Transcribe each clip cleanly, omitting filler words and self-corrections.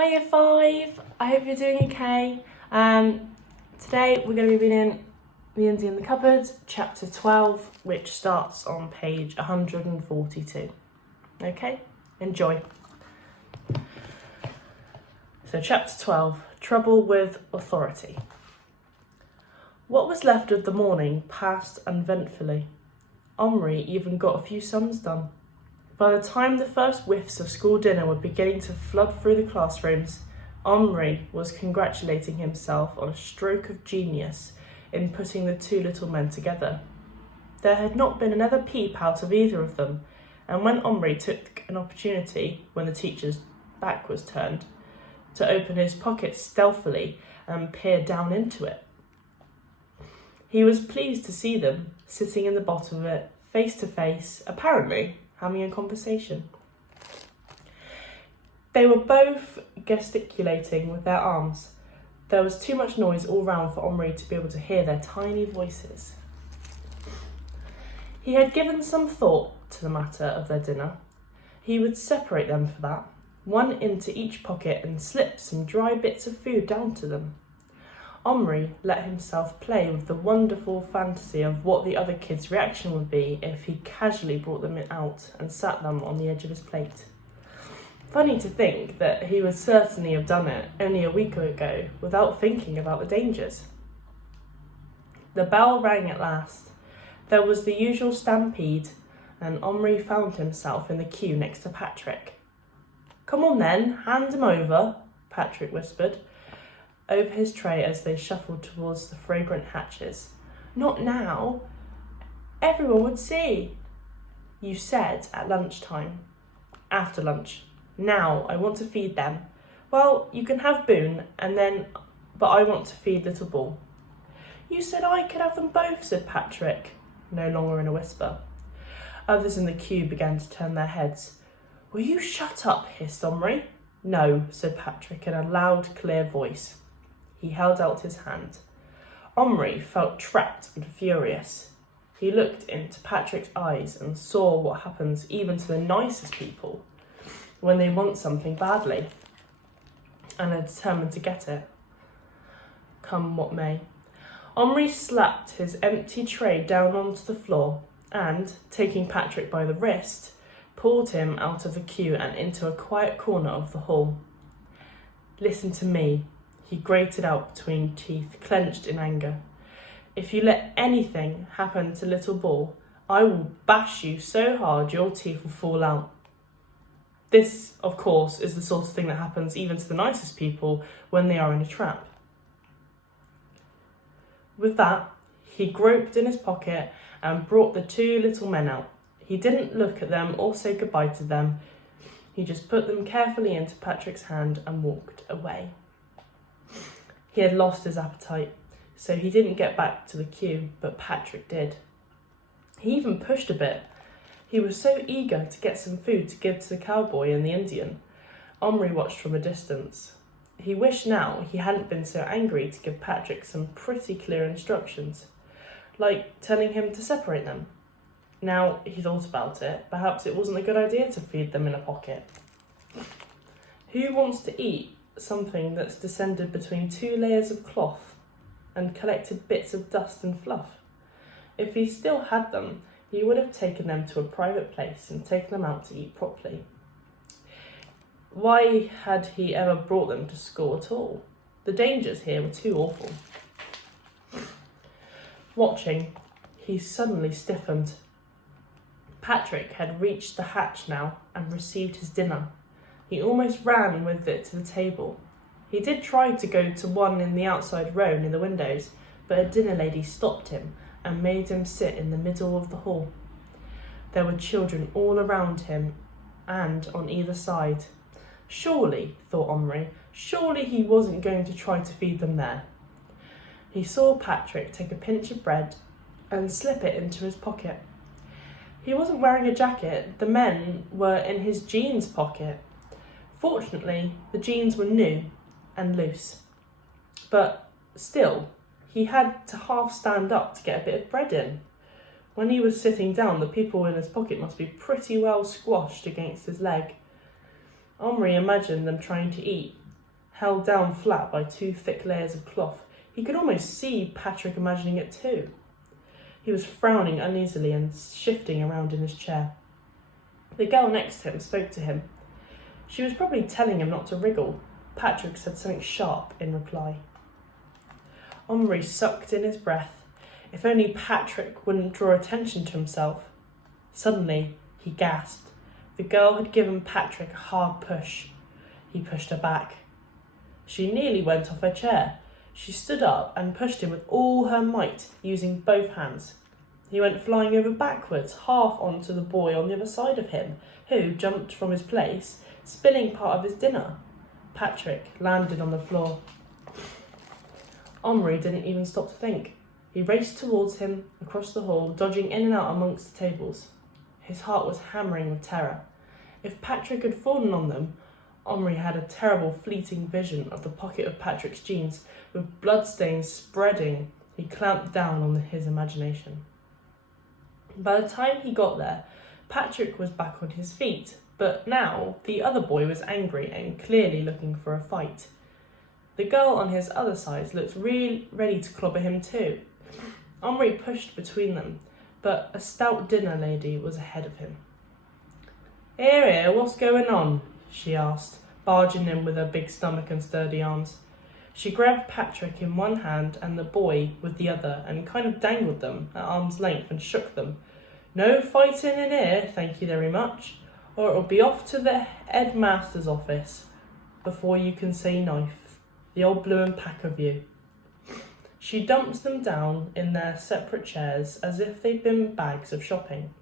Hi Year 5, I hope you're doing okay. Today we're going to be reading The Indian in the Cupboard, chapter 12, which starts on page 142. Okay, enjoy. So chapter 12, Trouble with Authority. What was left of the morning passed uneventfully. Omri even got a few sums done. By the time the first whiffs of school dinner were beginning to flood through the classrooms, Omri was congratulating himself on a stroke of genius in putting the two little men together. There had not been another peep out of either of them, and when Omri took an opportunity, when the teacher's back was turned, to open his pocket stealthily and peer down into it, he was pleased to see them sitting in the bottom of it, face to face, apparently having a conversation. They were both gesticulating with their arms. There was too much noise all round for Omri to be able to hear their tiny voices. He had given some thought to the matter of their dinner. He would separate them for that, one into each pocket, and slip some dry bits of food down to them. Omri let himself play with the wonderful fantasy of what the other kids' reaction would be if he casually brought them out and sat them on the edge of his plate. Funny to think that he would certainly have done it only a week ago without thinking about the dangers. The bell rang at last. There was the usual stampede, and Omri found himself in the queue next to Patrick. "Come on then, hand him over," Patrick whispered over his tray as they shuffled towards the fragrant hatches. "Not now. Everyone would see." "You said at lunchtime." "After lunch. Now I want to feed them." "Well, you can have Boone, but I want to feed Little Bull." "You said I could have them both," said Patrick, no longer in a whisper. Others in the queue began to turn their heads. "Will you shut up?" hissed Omri. "No," said Patrick in a loud, clear voice. He held out his hand. Omri felt trapped and furious. He looked into Patrick's eyes and saw what happens even to the nicest people when they want something badly and are determined to get it, come what may. Omri slapped his empty tray down onto the floor and, taking Patrick by the wrist, pulled him out of the queue and into a quiet corner of the hall. "Listen to me," he grated out between teeth clenched in anger. "If you let anything happen to Little Bull, I will bash you so hard your teeth will fall out." This, of course, is the sort of thing that happens even to the nicest people when they are in a trap. With that, he groped in his pocket and brought the two little men out. He didn't look at them or say goodbye to them. He just put them carefully into Patrick's hand and walked away. He had lost his appetite, so he didn't get back to the queue, but Patrick did. He even pushed a bit. He was so eager to get some food to give to the cowboy and the Indian. Omri watched from a distance. He wished now he hadn't been so angry to give Patrick some pretty clear instructions, like telling him to separate them. Now he thought about it, perhaps it wasn't a good idea to feed them in a pocket. Who wants to eat something that's descended between two layers of cloth and collected bits of dust and fluff? If he still had them, he would have taken them to a private place and taken them out to eat properly. Why had he ever brought them to school at all? The dangers here were too awful. Watching, he suddenly stiffened. Patrick had reached the hatch now and received his dinner. He almost ran with it to the table. He did try to go to one in the outside row near the windows, but a dinner lady stopped him and made him sit in the middle of the hall. There were children all around him and on either side. Surely, thought Omri, surely he wasn't going to try to feed them there. He saw Patrick take a pinch of bread and slip it into his pocket. He wasn't wearing a jacket. The men were in his jeans pocket. Fortunately, the jeans were new and loose. But still, he had to half stand up to get a bit of bread in. When he was sitting down, the people in his pocket must be pretty well squashed against his leg. Omri imagined them trying to eat, held down flat by 2 thick layers of cloth. He could almost see Patrick imagining it too. He was frowning uneasily and shifting around in his chair. The girl next to him spoke to him. She was probably telling him not to wriggle. Patrick said something sharp in reply. Omri sucked in his breath. If only Patrick wouldn't draw attention to himself. Suddenly, he gasped. The girl had given Patrick a hard push. He pushed her back. She nearly went off her chair. She stood up and pushed him with all her might, using both hands. He went flying over backwards, half onto the boy on the other side of him, who jumped from his place, spilling part of his dinner. Patrick landed on the floor. Omri didn't even stop to think. He raced towards him, across the hall, dodging in and out amongst the tables. His heart was hammering with terror. If Patrick had fallen on them, Omri had a terrible fleeting vision of the pocket of Patrick's jeans, with bloodstains spreading. He clamped down on his imagination. By the time he got there, Patrick was back on his feet, but now the other boy was angry and clearly looking for a fight. The girl on his other side looked ready to clobber him too. Omri pushed between them, but a stout dinner lady was ahead of him. Here, what's going on? She asked, barging in with her big stomach and sturdy arms. She grabbed Patrick in one hand and the boy with the other and kind of dangled them at arm's length and shook them. No fighting in here, thank you very much, or it'll be off to the headmaster's office before you can say knife. The old bloomin' pack of you. She dumped them down in their separate chairs as if they'd been bags of shopping.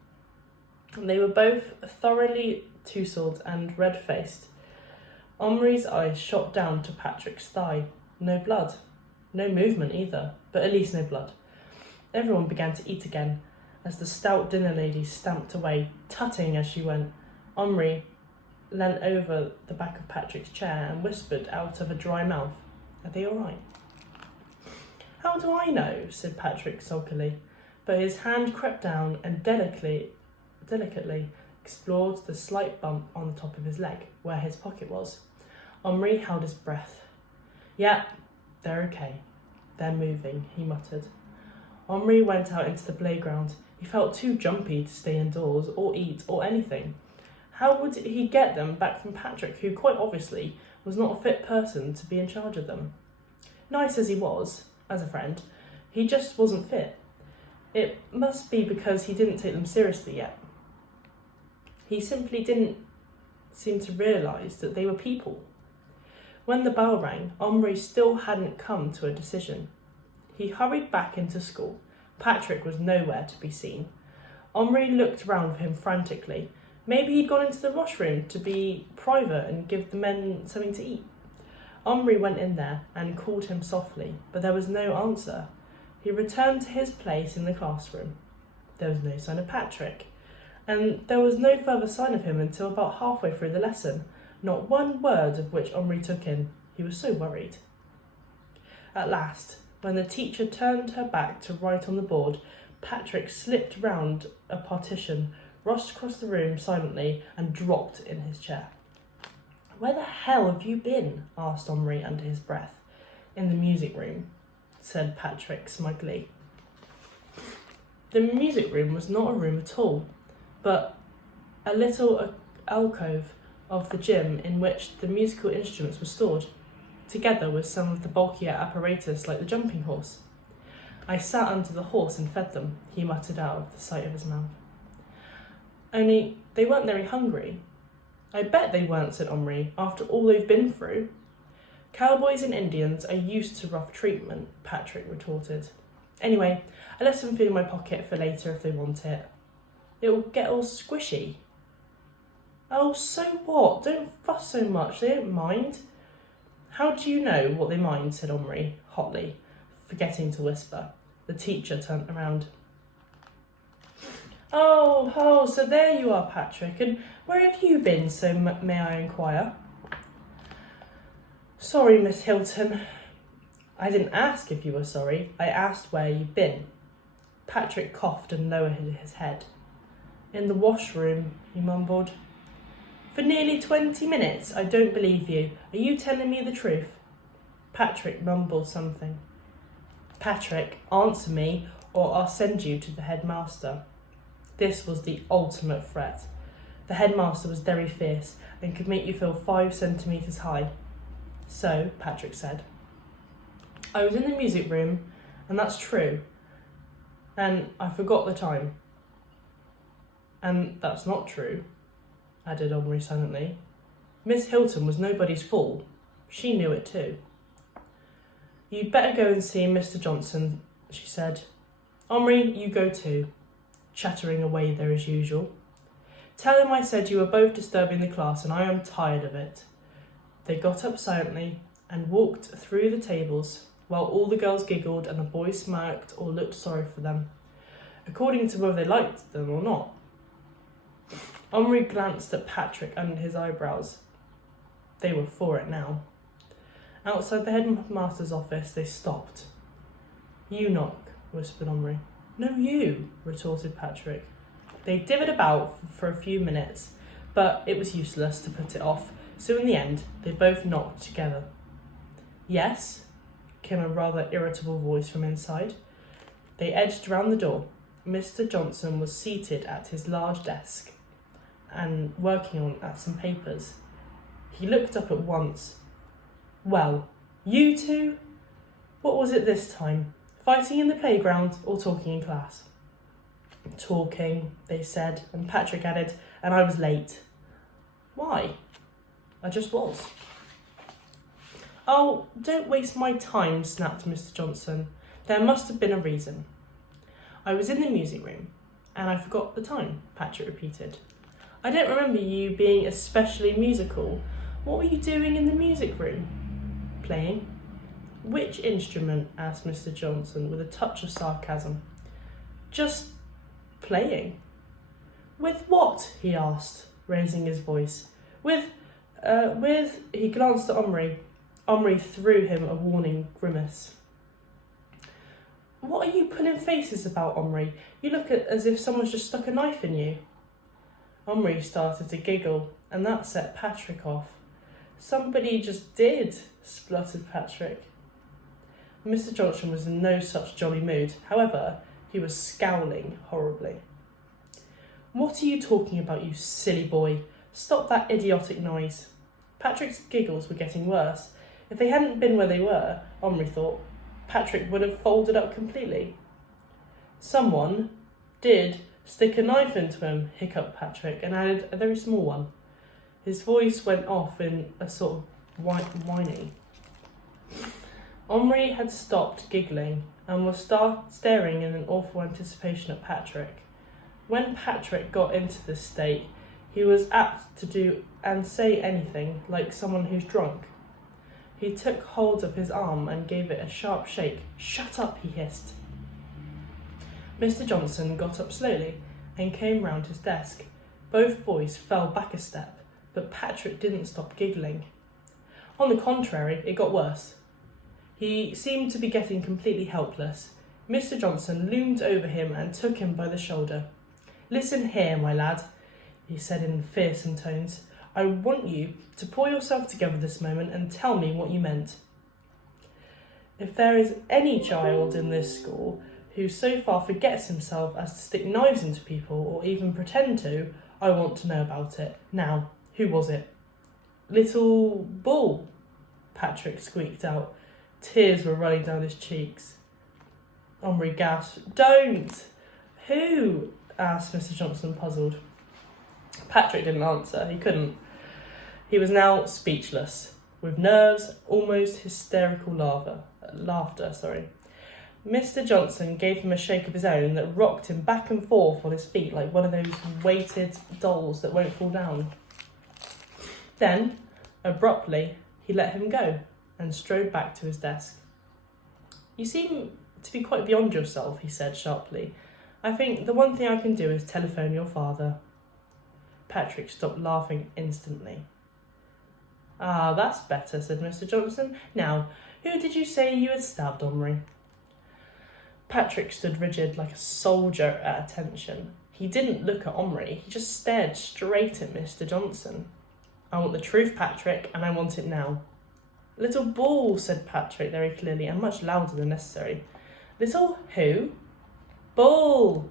They were both thoroughly tousled and red-faced. Omri's eyes shot down to Patrick's thigh. No blood. No movement either, but at least no blood. Everyone began to eat again, as the stout dinner lady stamped away, tutting as she went. Omri leant over the back of Patrick's chair and whispered out of a dry mouth, "Are they all right?" "How do I know?" said Patrick sulkily, but his hand crept down and delicately explored the slight bump on the top of his leg, where his pocket was. Omri held his breath. "Yep, they're okay. They're moving," he muttered. Omri went out into the playground. He felt too jumpy to stay indoors or eat or anything. How would he get them back from Patrick, who quite obviously was not a fit person to be in charge of them? Nice as he was, as a friend, he just wasn't fit. It must be because he didn't take them seriously yet. He simply didn't seem to realise that they were people. When the bell rang, Omri still hadn't come to a decision. He hurried back into school. Patrick was nowhere to be seen. Omri looked round for him frantically. Maybe he'd gone into the washroom to be private and give the men something to eat. Omri went in there and called him softly, but there was no answer. He returned to his place in the classroom. There was no sign of Patrick, and there was no further sign of him until about halfway through the lesson, not one word of which Omri took in. He was so worried. At last, when the teacher turned her back to write on the board, Patrick slipped round a partition, rushed across the room silently, and dropped in his chair. "Where the hell have you been?" asked Omri under his breath. "In the music room," said Patrick smugly. The music room was not a room at all, but a little alcove of the gym in which the musical instruments were stored, together with some of the bulkier apparatus like the jumping horse. "I sat under the horse and fed them," he muttered out of the sight of his mouth. "Only they weren't very hungry." "I bet they weren't," said Omri, "after all they've been through." "Cowboys and Indians are used to rough treatment," Patrick retorted. "Anyway, I left some food in my pocket for later if they want it. It'll get all squishy." "Oh, so what? Don't fuss so much, they don't mind." "How do you know what they mind?" said Omri, hotly, forgetting to whisper. The teacher turned around. Oh, so there you are, Patrick, and where have you been, so may I inquire?" "Sorry, Miss Hilton." "I didn't ask if you were sorry, I asked where you've been." Patrick coughed and lowered his head. "In the washroom," he mumbled. For nearly 20 minutes, I don't believe you. Are you telling me the truth? Patrick mumbled something. Patrick, answer me or I'll send you to the headmaster. This was the ultimate threat. The headmaster was very fierce and could make you feel 5 centimetres high. So, Patrick said, I was in the music room, and that's true. And I forgot the time. And that's not true, added Omri silently. Miss Hilton was nobody's fool. She knew it too. You'd better go and see Mr. Johnson, she said. Omri, you go too, chattering away there as usual. Tell him I said you were both disturbing the class and I am tired of it. They got up silently and walked through the tables while all the girls giggled and the boys smirked or looked sorry for them, according to whether they liked them or not. Omri glanced at Patrick under his eyebrows. They were for it now. Outside the headmaster's office, they stopped. You knock, whispered Omri. No, you, retorted Patrick. They divvied about for a few minutes, but it was useless to put it off, so in the end, they both knocked together. Yes, came a rather irritable voice from inside. They edged round the door. Mr. Johnson was seated at his large desk and working at some papers. He looked up at once. Well, you two? What was it this time? Fighting in the playground or talking in class? Talking, they said, and Patrick added, and I was late. Why? I just was. Oh, don't waste my time, snapped Mr. Johnson. There must have been a reason. I was in the music room, and I forgot the time, Patrick repeated. I don't remember you being especially musical. What were you doing in the music room? Playing. Which instrument? Asked Mr. Johnson with a touch of sarcasm. Just playing. With what? He asked, raising his voice. With, he glanced at Omri. Omri threw him a warning grimace. What are you pulling faces about, Omri? You look as if someone's just stuck a knife in you. Omri started to giggle, and that set Patrick off. Somebody just did, spluttered Patrick. Mr. Johnson was in no such jolly mood. However, he was scowling horribly. What are you talking about, you silly boy? Stop that idiotic noise. Patrick's giggles were getting worse. If they hadn't been where they were, Omri thought, Patrick would have folded up completely. Someone did stick a knife into him, hiccuped Patrick, and added a very small one. His voice went off in a sort of whiny. Omri had stopped giggling and was staring in an awful anticipation at Patrick. When Patrick got into this state, he was apt to do and say anything, like someone who's drunk. He took hold of his arm and gave it a sharp shake. Shut up, he hissed. Mr. Johnson got up slowly and came round his desk. Both boys fell back a step, but Patrick didn't stop giggling. On the contrary, it got worse. He seemed to be getting completely helpless. Mr. Johnson loomed over him and took him by the shoulder. Listen here, my lad, he said in fearsome tones. I want you to pull yourself together this moment and tell me what you meant. If there is any child in this school who so far forgets himself as to stick knives into people or even pretend to, I want to know about it. Now, who was it? Little Bull, Patrick squeaked out. Tears were running down his cheeks. Omri gasped. Don't! Who? Asked Mr. Johnson, puzzled. Patrick didn't answer. He couldn't. He was now speechless, with nerves, almost hysterical laughter. Mr. Johnson gave him a shake of his own that rocked him back and forth on his feet like one of those weighted dolls that won't fall down. Then, abruptly, he let him go and strode back to his desk. You seem to be quite beyond yourself, he said sharply. I think the one thing I can do is telephone your father. Patrick stopped laughing instantly. Ah, that's better, said Mr. Johnson. Now, who did you say you had stabbed, Omri? Patrick stood rigid like a soldier at attention. He didn't look at Omri, he just stared straight at Mr. Johnson. I want the truth, Patrick, and I want it now. Little ball, said Patrick very clearly and much louder than necessary. Little who? Ball.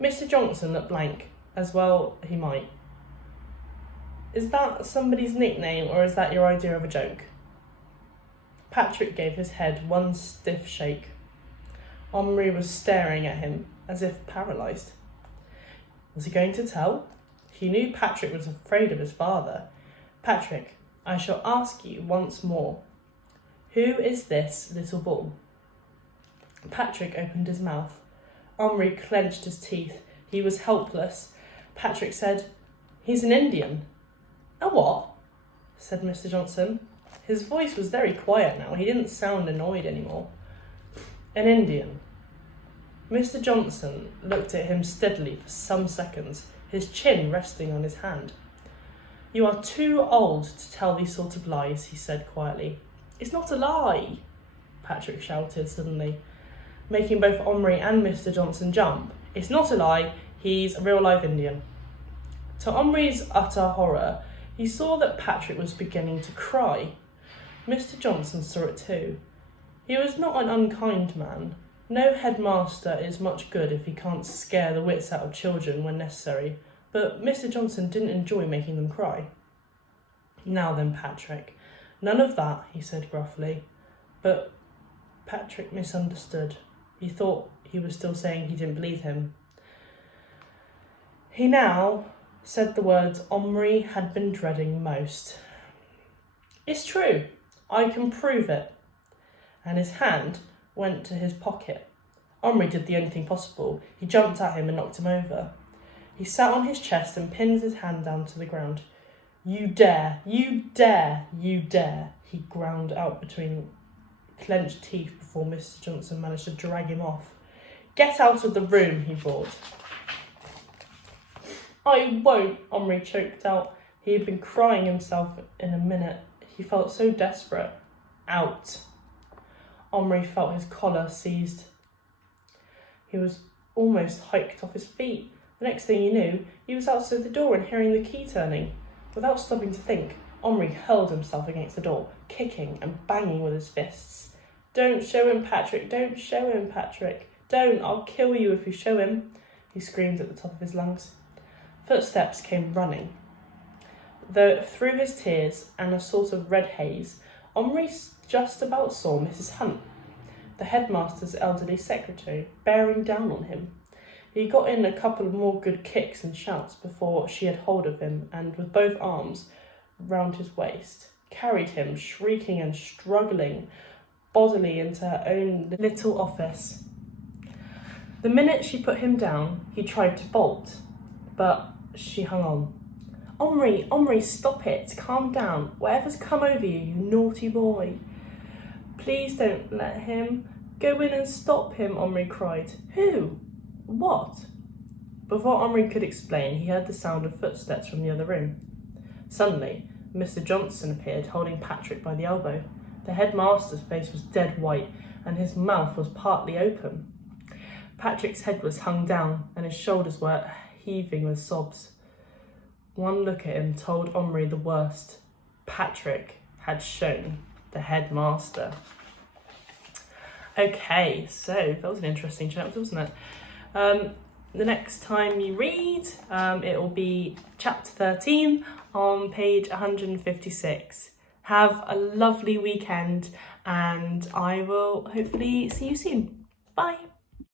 Mr. Johnson looked blank, as well he might. Is that somebody's nickname, or is that your idea of a joke? Patrick gave his head one stiff shake. Omri was staring at him, as if paralysed. Was he going to tell? He knew Patrick was afraid of his father. Patrick, I shall ask you once more. Who is this little bull? Patrick opened his mouth. Omri clenched his teeth. He was helpless. Patrick said, He's an Indian. A what? Said Mr. Johnson. His voice was very quiet now. He didn't sound annoyed anymore. An Indian. Mr. Johnson looked at him steadily for some seconds, his chin resting on his hand. You are too old to tell these sort of lies, he said quietly. It's not a lie, Patrick shouted suddenly, making both Omri and Mr. Johnson jump. It's not a lie, he's a real-life Indian. To Omri's utter horror, he saw that Patrick was beginning to cry. Mr. Johnson saw it too. He was not an unkind man. No headmaster is much good if he can't scare the wits out of children when necessary, but Mr. Johnson didn't enjoy making them cry. Now then, Patrick, none of that, he said gruffly. But Patrick misunderstood. He thought he was still saying he didn't believe him. He now said the words Omri had been dreading most. It's true. I can prove it. And his hand went to his pocket. Omri did the only thing possible. He jumped at him and knocked him over. He sat on his chest and pinned his hand down to the ground. You dare, you dare, you dare, he ground out between clenched teeth before Mr. Johnson managed to drag him off. Get out of the room, he roared. I won't, Omri choked out. He had been crying himself in a minute. He felt so desperate. Out. Omri felt his collar seized. He was almost hiked off his feet. The next thing he knew, he was outside the door and hearing the key turning. Without stopping to think, Omri hurled himself against the door, kicking and banging with his fists. Don't show him, Patrick. Don't show him, Patrick. Don't. I'll kill you if you show him, he screamed at the top of his lungs. Footsteps came running. Though through his tears and a sort of red haze, Omri just about saw Mrs. Hunt, the headmaster's elderly secretary, bearing down on him. He got in a couple of more good kicks and shouts before she had hold of him and, with both arms round his waist, carried him, shrieking and struggling, bodily into her own little office. The minute she put him down, he tried to bolt, but she hung on. Omri, stop it. Calm down. Whatever's come over you, you naughty boy. Please don't let him. Go in and stop him, Omri cried. Who? What? Before Omri could explain, he heard the sound of footsteps from the other room. Suddenly, Mr. Johnson appeared, holding Patrick by the elbow. The headmaster's face was dead white, and his mouth was partly open. Patrick's head was hung down, and his shoulders were heaving with sobs. One look at him told Omri the worst. Patrick had shown the headmaster. Okay, so that was an interesting chapter, wasn't it? The next time you read, it will be chapter 13 on page 156. Have a lovely weekend, and I will hopefully see you soon. Bye.